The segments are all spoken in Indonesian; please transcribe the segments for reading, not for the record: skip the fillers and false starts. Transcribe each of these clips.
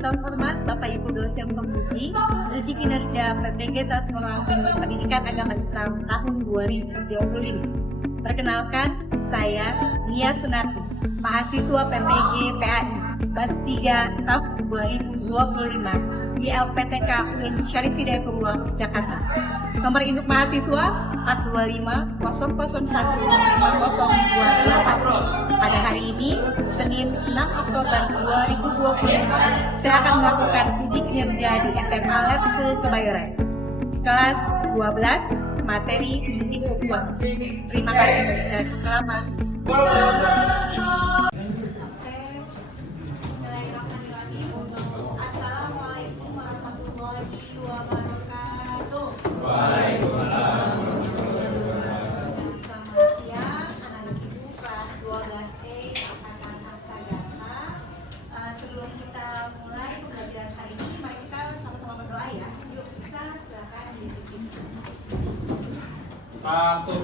terhormat Bapak Ibu dosen penguji uji kinerja PPG Transformasi Pendidikan Agama Islam tahun 2025. Perkenalkan, saya Nia Sunarti, mahasiswa PPG PAI kelas 3 tahun 2025 di LPTK UIN Syarif Hidayatullah, Jakarta. Nomor induk mahasiswa 425 001 50228. Pada hari ini, Senin 6 Oktober 2020, saya akan melakukan uji kinerja di SMA Lab School Kebayoran. Kelas 12, materi pendidik hubungan. Terima kasih dan selamat. Assalamualaikum warahmatullahi wabarakatuh. Waalaikumsalam. Selamat siang anak-anak ibu kelas 12E Angkatan Aksagata. Sebelum kita mulai pembelajaran hari ini, mari kita sama-sama berdoa ya. Yuk, bisa silakan diikuti. Satu.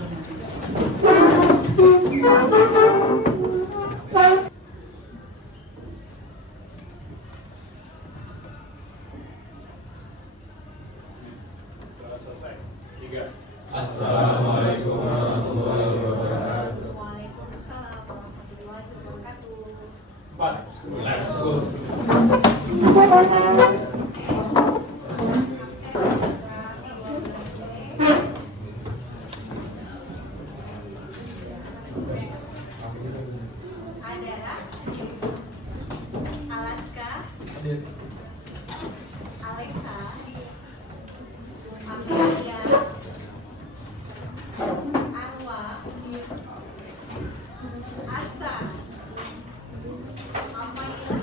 Selesai. 3. Assalamualaikum warahmatullahi wabarakatuh. Waalaikumsalam warahmatullahi wabarakatuh. 4. Let's go. Adara, Alaska, Alexa, Amelia, Arwa, Asa, Amaila.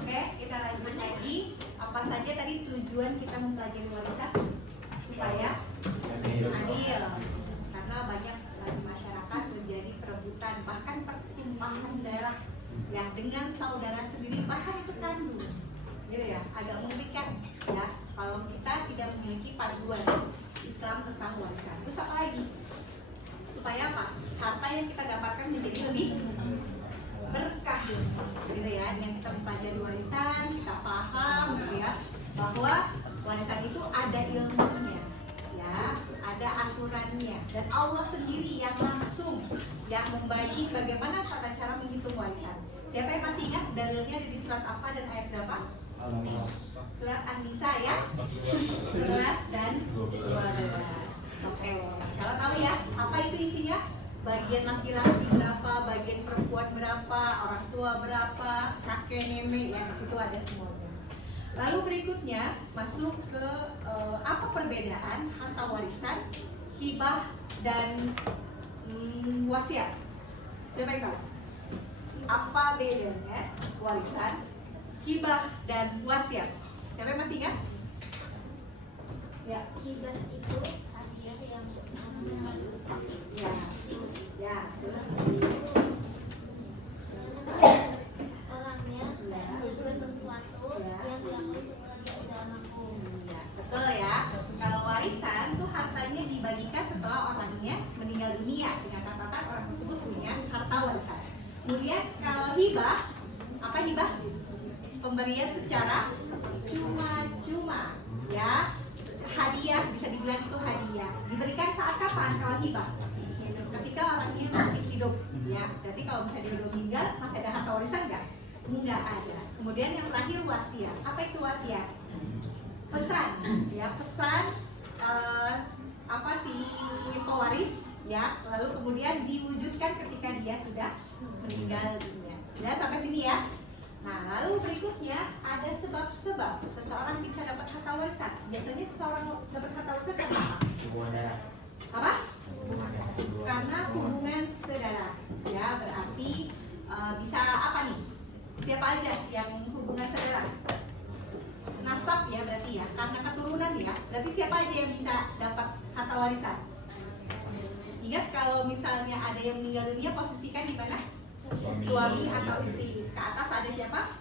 Oke, kita lanjut lagi. Apa saja tadi tujuan kita mempelajari warisan? Supaya adil, karena banyak di masyarakat terjadi perebutan, bahkan pertumpahan darah ya dengan saudara sendiri, bahkan itu kandung, gitu ya, agak mengerikan ya kalau kita tidak memiliki panduan Islam tentang warisan. Terus apa lagi? Supaya apa? Harta yang kita dapatkan menjadi lebih berkah, gitu ya. Dengan kita mempelajari warisan, kita paham, gitu ya, bahwa warisan itu ada ilmunya, ya, ada aturannya, dan Allah sendiri yang langsung yang membagi bagaimana tata cara menghitung warisan. Siapa yang masih ingat dalilnya ada di surat apa dan ayat berapa? Surat An-Nisa ya, 11 dan 12. Oke, insyaallah tahu ya apa itu isinya? Bagian laki-laki berapa, bagian perempuan berapa, orang tua berapa, kakek nenek ya, di situ ada semuanya. Lalu berikutnya masuk ke apa perbedaan harta warisan, hibah dan wasiat. Siapa yang tahu? Apa bedanya warisan, hibah dan wasiat? Siapa yang masih ingat? Ya. Hibah itu hadiah yang Ya. Ya, terus orangnya juga sesuatu yang dilakukan sengaja dalam aku. ya, betul ya. Kalau warisan tuh hartanya dibagikan setelah orangnya meninggal dunia, dengan catatan orang tersebut punya harta warisan. Kemudian kalau hibah, apa hibah? Pemberian secara cuma-cuma, ya. Hadiah, bisa dibilang itu hadiah. Diberikan saat kapan kalau hibah? Ketika orangnya masih hidup, ya. Berarti kalau misalnya dia udah meninggal, masih ada harta warisan nggak? Nggak ada. Kemudian yang terakhir wasiat. Apa itu wasiat? Pesan, ya, pesan apa sih pewaris, ya. Lalu kemudian diwujudkan ketika dia sudah meninggal dunia. Ya, sampai sini ya. Nah, lalu berikutnya ada sebab-sebab seseorang bisa dapat harta warisan. Biasanya seseorang dapat harta warisan karena apa? Apa? Karena hubungan saudara. Ya, berarti bisa apa nih? Siapa aja yang hubungan saudara? Nasab ya berarti ya, karena keturunan ya. Berarti siapa aja yang bisa dapat harta warisan? Ingat kalau misalnya ada yang meninggal dunia, posisikan di mana? Suami atau istri. Ke atas ada siapa?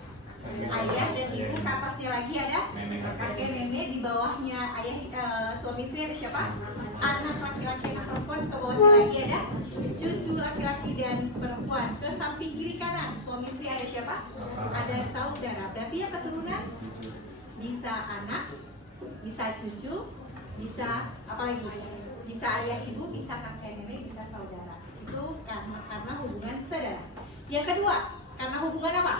ayah dan ibu, ke atasnya lagi ada kakek nenek, di bawahnya ayah suami istri ada siapa? Anak laki-laki, anak perempuan, ke bawahnya lagi ada cucu laki-laki dan perempuan. Ke samping kiri kanan suami istri ada siapa? Ada saudara. Berarti yang keturunan bisa anak, bisa cucu, bisa apa lagi? Bisa ayah ibu, bisa kakek nenek, bisa saudara. Itu karena hubungan saudara. Yang kedua, karena hubungan apa?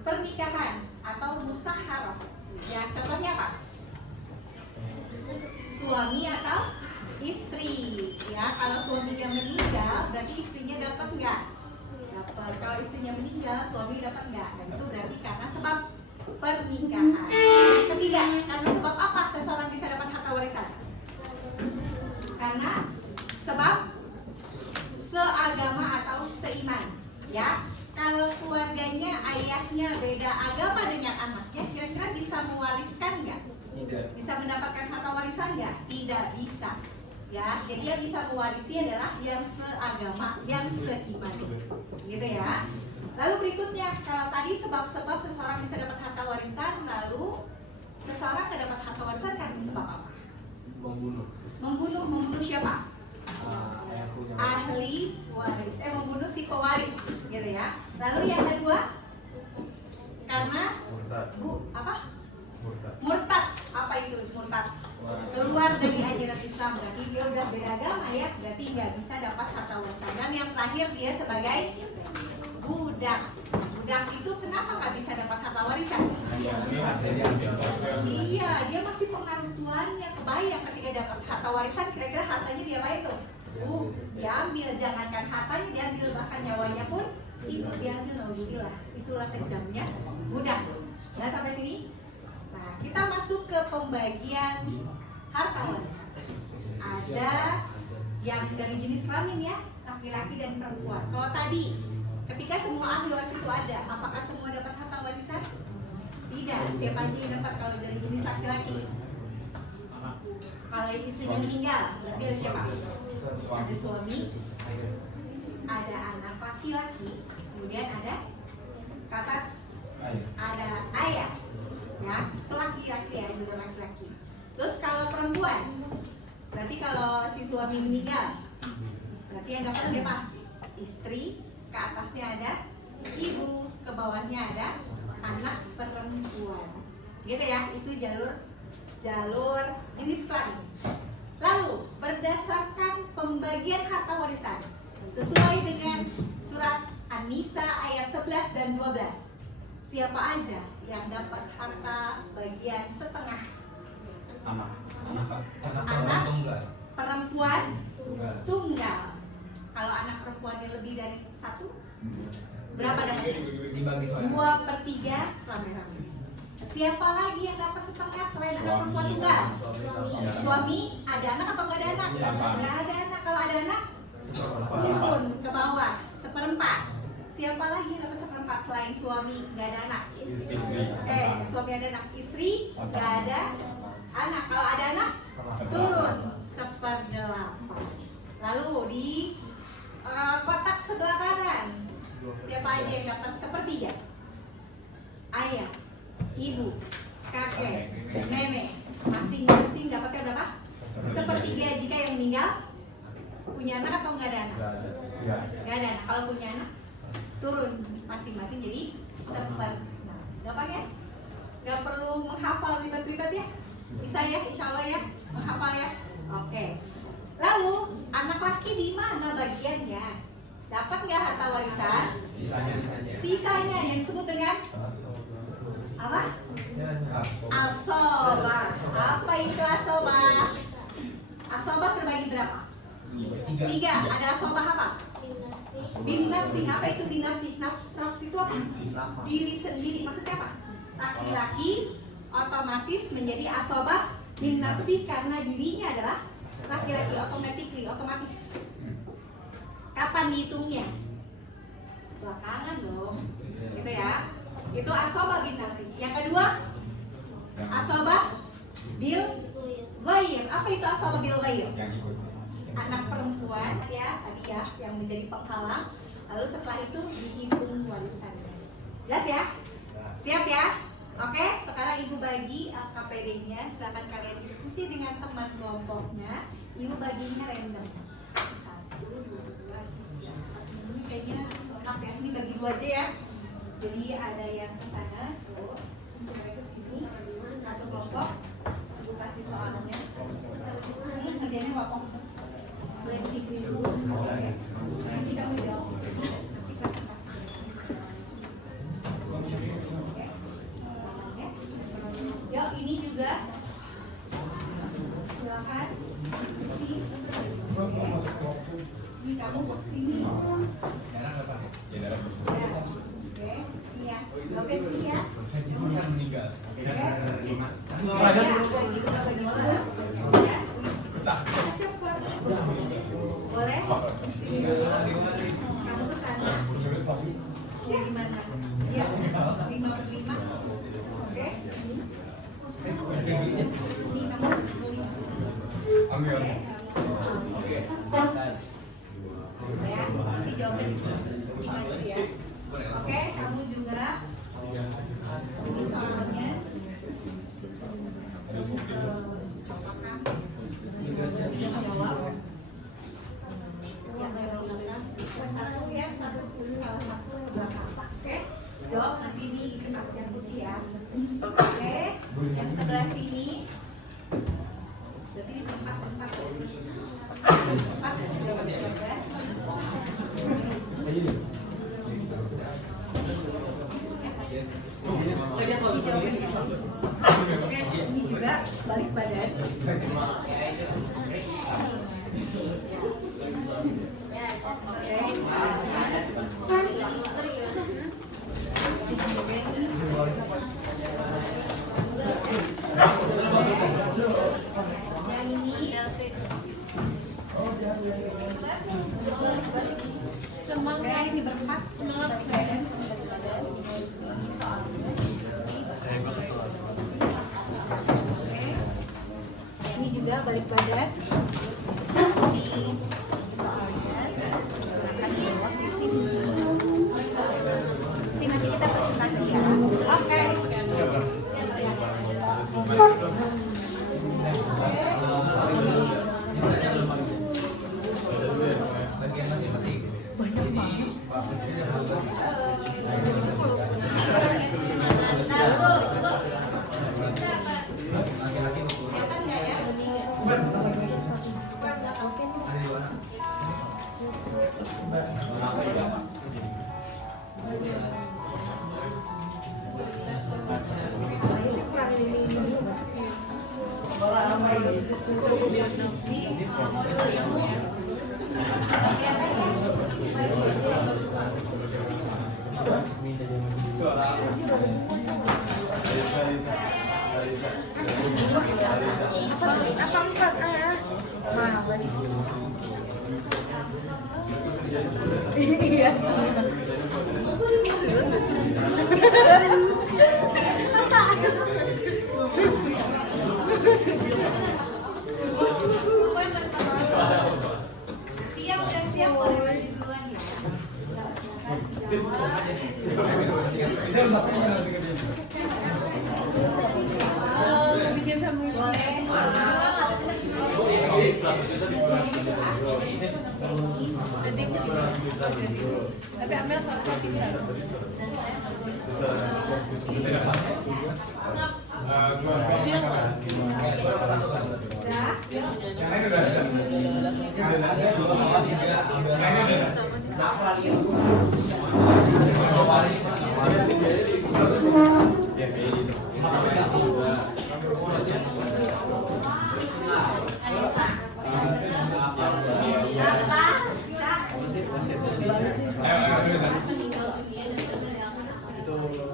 Pernikahan atau musaharah. Ya, contohnya apa? Suami atau istri. Ya, kalau suaminya meninggal, berarti istrinya dapat nggak? Dapat. Kalau istrinya meninggal, suami dapat nggak? Dan itu berarti karena sebab pernikahan. Yang ketiga, karena sebab apa seseorang bisa dapat harta warisan? Karena sebab seagama atau seiman. Ya, kalau keluarganya ayahnya beda agama dengan anaknya, kira-kira bisa mewariskan nggak? Tidak. Bisa mendapatkan harta warisan nggak? Tidak bisa. Ya, jadi yang bisa mewarisi adalah yang seagama, yang seiman. Gitu ya. Lalu berikutnya, kalau tadi sebab-sebab seseorang bisa dapat harta warisan, lalu seseorang nggak dapat harta warisan karena sebab apa? Membunuh siapa? Ahli waris, membunuh si pewaris, gitu ya. Lalu yang kedua, karena murtad. Apa itu murtad? Keluar dari ajaran Islam, berarti dia udah beda agama ya, berarti nggak bisa dapat harta warisan. Dan yang terakhir dia sebagai budak. Budak itu kenapa nggak bisa dapat harta warisan? Iya, dia masih pengaruh tuannya. Kebayang ketika dapat harta warisan, kira-kira hartanya dia apa itu? Diambil, jangankan hartanya diambil, bahkan nyawanya pun ikut diambil. Alhamdulillah, itulah kejamnya budak. Nah, sampai sini. Nah, kita masuk ke pembagian harta warisan. Ada yang dari jenis kelamin ya, laki-laki dan perempuan. Kalau tadi, ketika semua ahli waris itu ada, apakah semua dapat harta warisan? Tidak. Siapa aja yang dapat kalau dari jenis laki-laki? Kalau istrinya meninggal, berarti ada siapa? Ada suami, ada anak laki-laki, kemudian ada ke atas ada ayah, ya, itu laki-laki ya, juga laki-laki. Terus kalau perempuan, berarti kalau si suami meninggal, berarti yang dapat siapa? Istri, ke atasnya ada ibu, ke bawahnya ada anak perempuan. Gitu ya, itu jalur jenis kelamin. Lalu berdasarkan pembagian harta warisan sesuai dengan surat An-Nisa ayat 11 dan 12, siapa aja yang dapat harta bagian setengah? Anak perempuan tunggal. Kalau anak perempuannya lebih dari satu, berapa dapat? Dibagi 2/3 rame-rame. Siapa lagi yang dapat setengah selain anak perempuan tunggal? Suami, ada anak atau nggak ada anak? Nggak ada anak. Kalau ada anak, turun ke bawah 1/4. Siapa lagi yang dapat 1/4 selain suami nggak ada anak? Suami ada anak, istri nggak ada anak. Kalau ada anak, turun 1/8. Lalu di kotak sebelah kanan, siapa aja yang dapat 1/3? Ayah, ibu, kakek, nenek, masing-masing dapatnya berapa? 1/3 jika yang meninggal punya anak atau nggak ada anak? Nggak ada anak. Kalau punya anak, turun masing-masing jadi 1/6. Gampang ya? Nggak perlu menghafal ribet-ribet ya? Bisa ya, insya Allah ya, menghafal ya. Oke. Lalu anak laki di mana bagiannya? Dapat nggak harta warisan? Sisanya yang disebut dengan apa? Asobah. Apa itu asobah? Asobah terbagi berapa? 3. Ada asobah apa? Bin nafsi. Apa itu bin nafsi? Nafsi itu apa? Diri sendiri. Maksudnya apa? Laki-laki otomatis menjadi asobah bin nafsi karena dirinya adalah laki-laki, otomatis. Kapan dihitungnya? Belakangan dong. Gitu ya. Itu asobah bin nafsi. Yang kedua, asobah bil ghair. Apa itu asobah bil ghair? Anak perempuan ya, tadi ya, yang menjadi penghalang. Lalu setelah itu dihitung warisannya. Jelas ya? Siap ya? Oke, sekarang Ibu bagi KPD-nya. Silakan kalian diskusi dengan teman kelompoknya. Ibu baginya random. 1, 2, 3, 4. Ini kayaknya lengkap ya. Ini bagi 2 aja ya. Jadi ada yang ke sana, tuh. Mereka ke sini. Satu kelompok. Ibu kasih soalnya. Ini kerjanya ngomong. Boleh disiplin dulu. Nanti kamu jawab. Nanti presentasi. Yuk, ini juga silakan diskusi. Ini kamu kesini. Ya, oke, ini ya. Oke, sini ya. Boleh? Kamu ke sana. Gimana? Iya, 5/5. Oke. Ini kamu Ambil. Oke. Ya, nanti jawabnya di sini. Maju ya. Oke, kamu juga. Ini soalnya. Satu ya, satu belakang. Oke, jawab nanti ini kasih yang putih ya. Oke, yang sebelah sini. Jadi tempat. Oke, ini juga balik badan. Yang ini semangat, ini berempat semangat badan. Ini juga balik badan. Ini soalnya akan dijawab di sini. Sini nanti kita presentasi ya. Oke. Iya sih. Siap boleh maju duluan ya. Bikin sambung boleh. Tapi Amel selesai tinggal.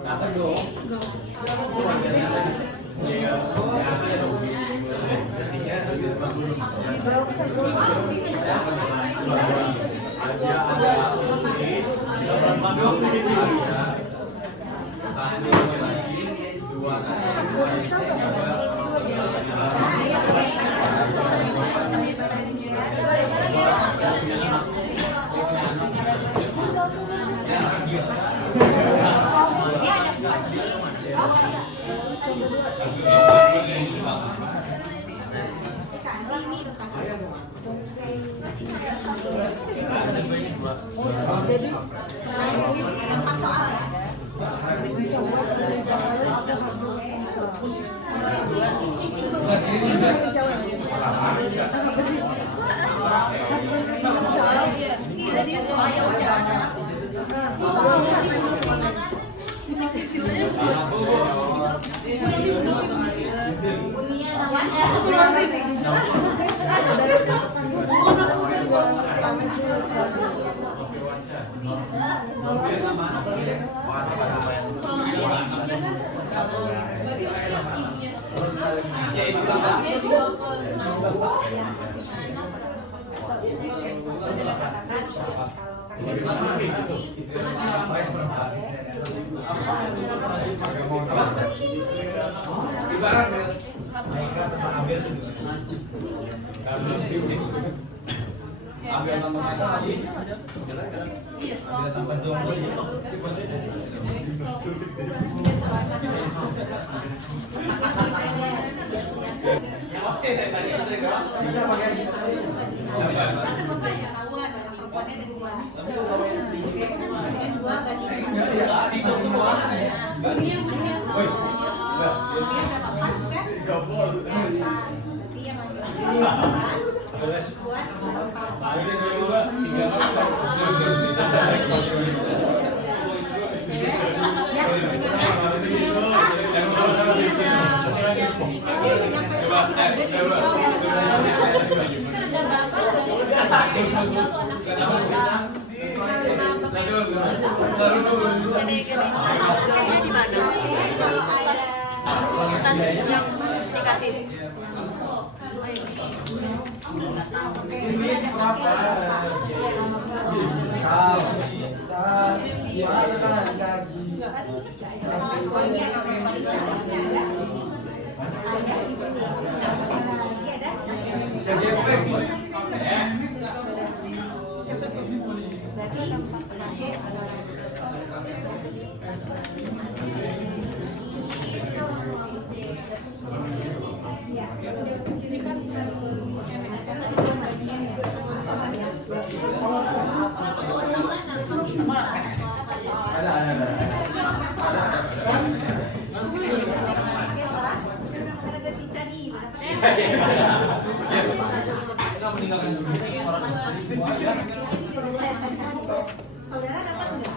Apa dong? Ya, Jadi 4 soal ya. Jadi saudara dapat enggak?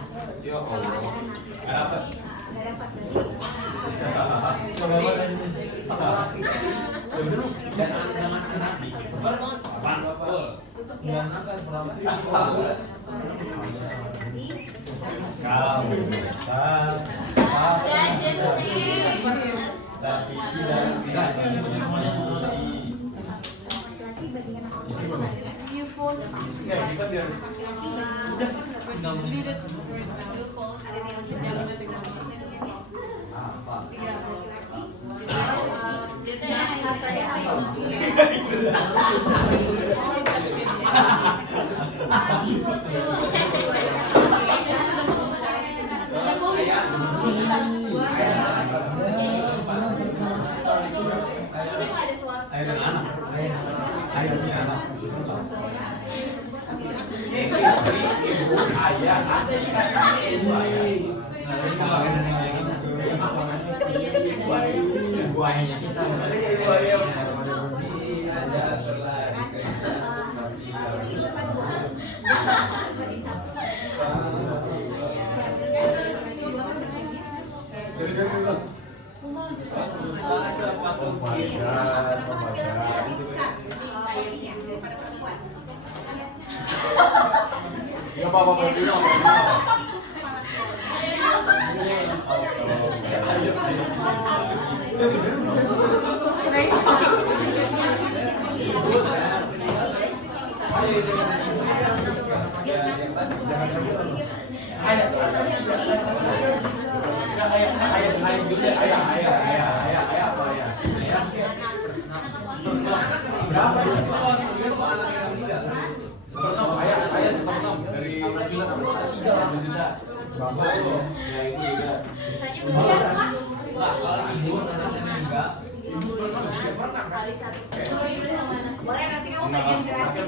Boleh nanti kamu bagian jelasin.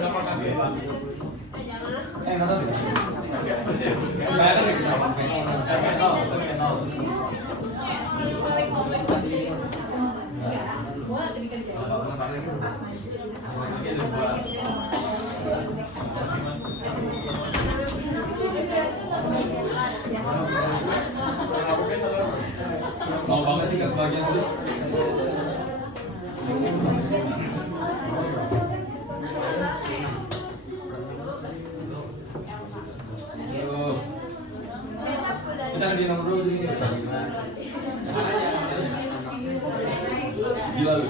Mau banget sih ke bagian terus. Kita lagi nomor dulu sini. Gila lu.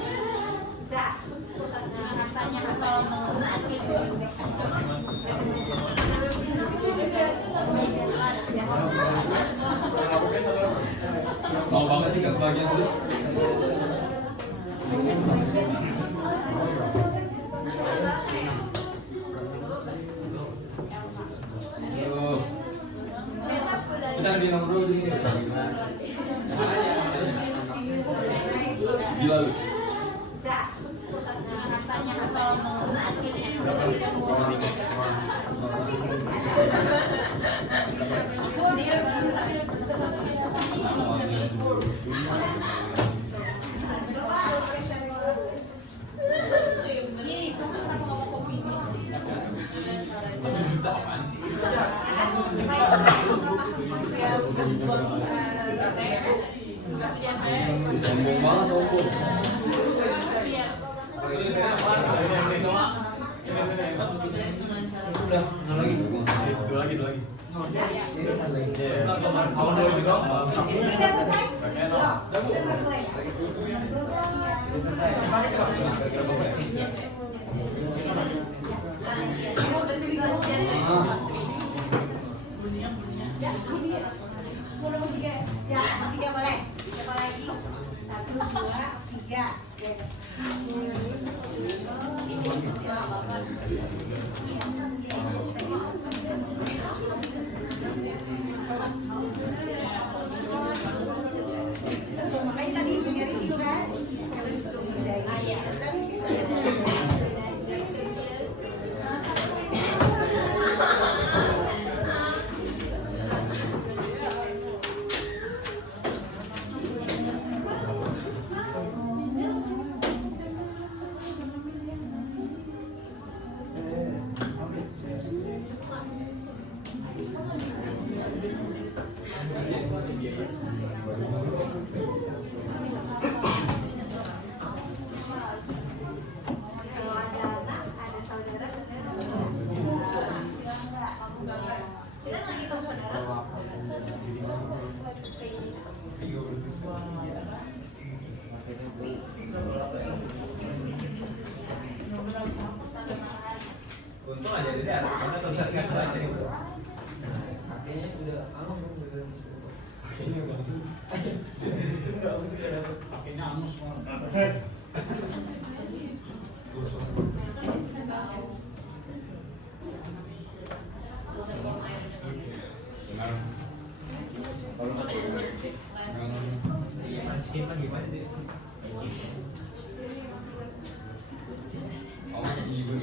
Mau banget sih ke bagian terus. Kita lagi nomor dulu sini. Gila lu. Sombong banget sombong. Udah, dua lagi. Tiga boleh. Siapa lagi? 1, 2, 3. Makanya tadi nyari itu kan? Kalian sudah menjadi. Untung aja dia ada, karena tulisan nggak kebaca itu. Pakainya udah pakainya angus banget. Kalau nggak iya masih gimana sih? Oh, ibu.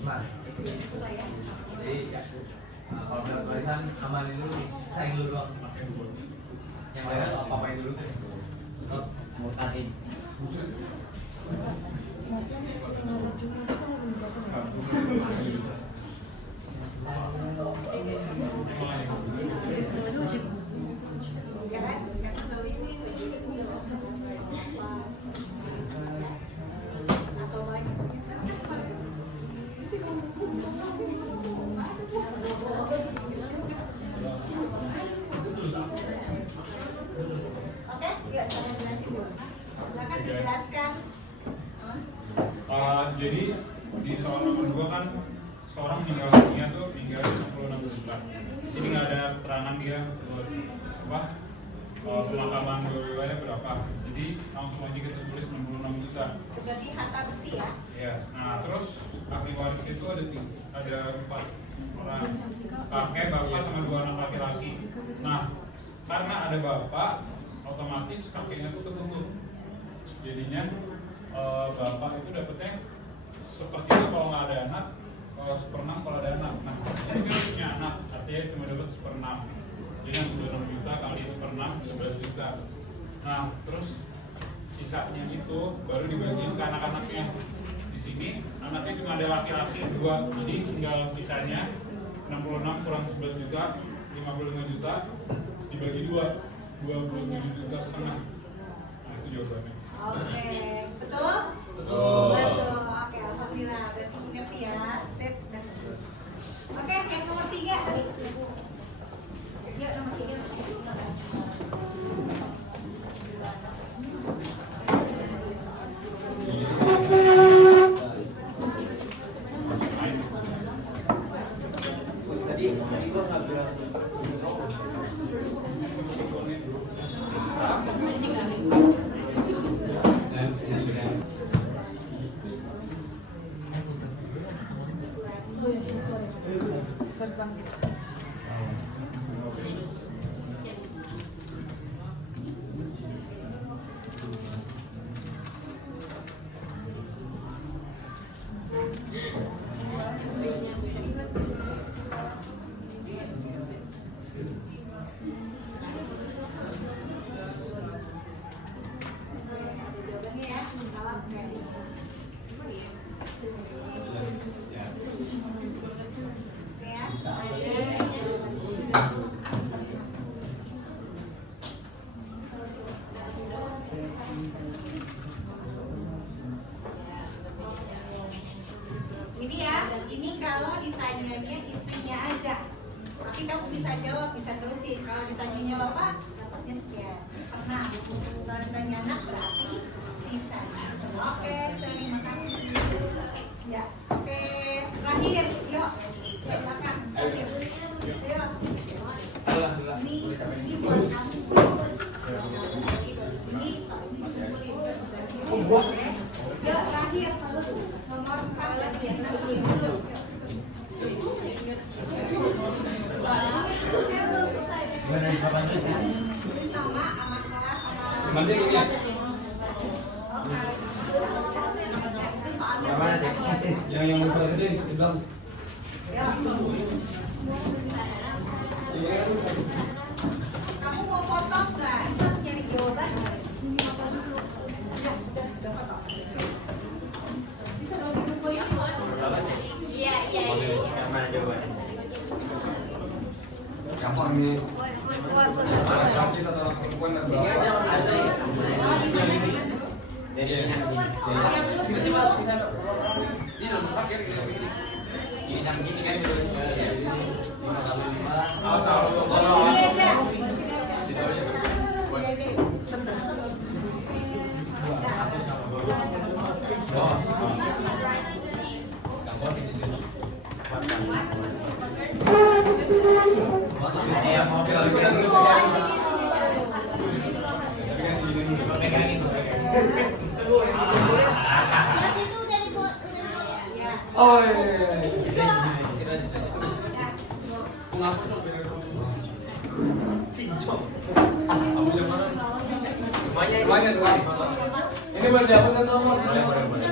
Mas, jadi ya, kalau dalam barisan amalin dulu, saing dulu doang pakai dulu. Yang lainnya apa-apain dulu kan? Mau tahin. Silakan dijelaskan. Jadi di soal nomor 2 kan seorang meninggal dunia tuh tinggal 66 bulan. Di sini nggak ada keterangan dia apa pemakaman dua-duanya berapa. Jadi langsung aja kita tulis 66 juta. Berarti harta besi ya? Ya. Nah terus ahli waris itu ada 4 orang, kakek, bapak sama 2 anak laki-laki. Nah karena ada bapak otomatis kakeknya tuh ketutup. Jadinya bapak itu dapetnya seperti itu kalau nggak ada anak, 1/6 kalau ada anak. Nah, ini kan punya anak, artinya cuma dapat 1/6. Jadi 66 juta kali 1/6 11 juta. Nah, terus sisanya itu baru dibagiin ke anak-anaknya. Di sini anaknya cuma ada laki-laki 2, jadi tinggal sisanya 66 kurang 11 juta, 55 juta dibagi 2, 27,5 juta. Nah, itu jawabannya. Oke, betul? Betul. Betul. Oke, alhamdulillah. Berarti ngerti ya. Sip. Oke, yang nomor 3 tadi. Yuk, nomor 3. Jawabannya ya, salah. Ini ya, ini kalau ditanyanya istrinya aja. Tapi kamu bisa jawab, bisa terusin. Kalau ditanyanya bapak, dapatnya sekian. Pernah. Kalau ditanya anak berarti sisanya. Oke, terima kasih. Ya, oke. Terakhir, yuk. Silakan. Ayo. Ini buat kamu. Ini kumpulin. Ya, terakhir. Nomor 4 lagi ya. Tulis nama, amat kelas, sama itu soalnya Yang berarti bilang. ya. Kamu mau potong nggak? Itu nyari jawaban. Udah foto. Bisa bagi dulu ya? Iya. Yang mana jawabannya? Gampang nih. Laki atau perempuan dan Oh, di mana sih? Jadi Yang plus dulu. ini nomor terakhir ini yang gini kan terus 5 kali 5. Asal Sini aja. yang mau kita terus pegangin. Berarti itu udah dibuat. Oh iya. Menghapus dong. Cincong. Hapus yang mana? Semuanya. Ini boleh dihapus atau apa? Boleh.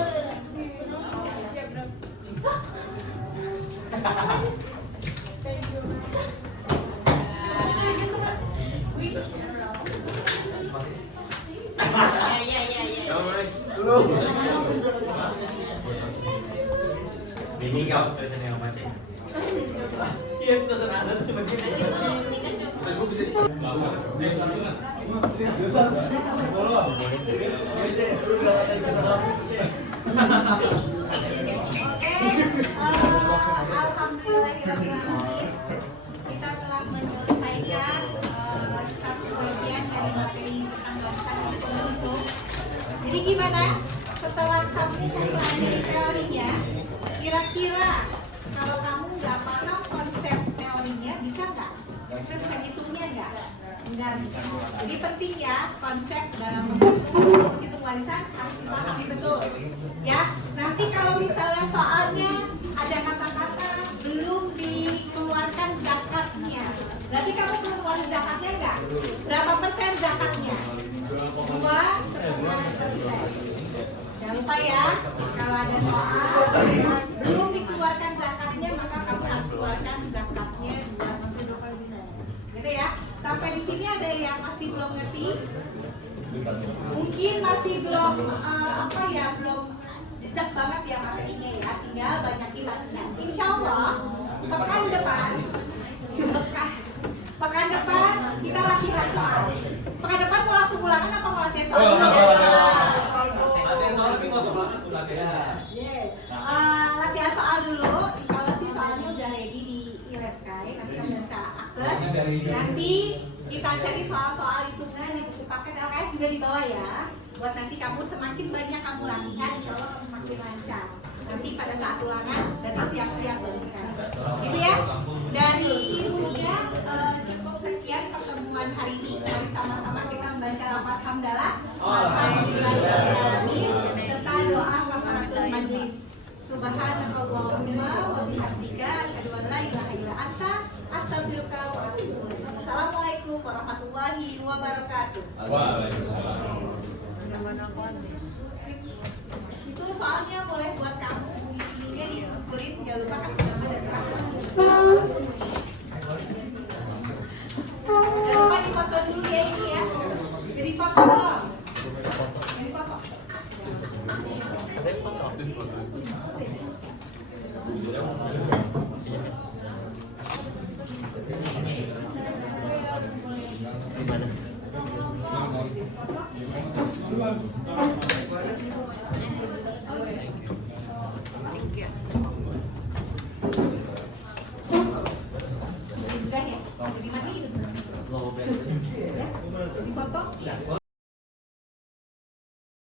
Ini kau tulisan yang mati. Iya, tulisan ada sebagian. Saya bisa dibawa. Alhamdulillah kita telah menyelesaikan satu bagian dari materi anggapan itu. Jadi gimana? Setelah kamu mempelajari teorinya, kira-kira kalau kamu nggak paham konsep teorinya, bisa nggak? Kita bisa hitungnya nggak? Nggak bisa. Jadi penting ya konsep dalam menghitung warisan harus dipahami betul. Ya, nanti kalau misalnya soalnya ada kata-kata belum dikeluarkan zakatnya, berarti kamu belum keluar zakatnya nggak? Berapa persen zakatnya? Jangan lupa ya, kalau ada soal belum dikeluarkan zakatnya, maka kamu harus keluarkan zakatnya 2%. Gitu ya. Sampai di sini ada yang masih belum ngerti? Mungkin masih belum belum jejak banget ya materinya ya. Tinggal banyakin latihan. Insya Allah pekan depan kita latihan soal. Pekan depan mau langsung ulangan apa mau latihan soal? Latihan soal tapi nggak usah ulangan tuh latihan. Latihan soal dulu. Insya Allah sih soalnya udah ready di Lab Sky. Nanti kamu bisa akses. Nanti kita cari soal-soal hitungan di buku paket LKS juga di bawah ya. Buat nanti kamu semakin banyak kamu latihan, insya Allah makin lancar. Nanti pada saat ulangan dan siap-siap dari sekarang. Gitu ya. Dari Munia cukup sekian pertemuan hari ini. Mari sama-sama kita membaca lafaz hamdalah. Alhamdulillahirobbilalamin serta doa kafaratul majlis. Subhanallahumma wa bihamdika asyhadu an la ilaha illa anta astaghfiruka wa atubu ilaik. Assalamualaikum warahmatullahi wabarakatuh. Waalaikumsalam. Itu soalnya boleh buat kamu juga dikumpulin, jangan lupa kasih nama dan password. Jangan lupa dipoto dulu ya ini ya. Jadi foto dulu. Jadi foto. Bukan ya? Jadi mati. Jadi foto.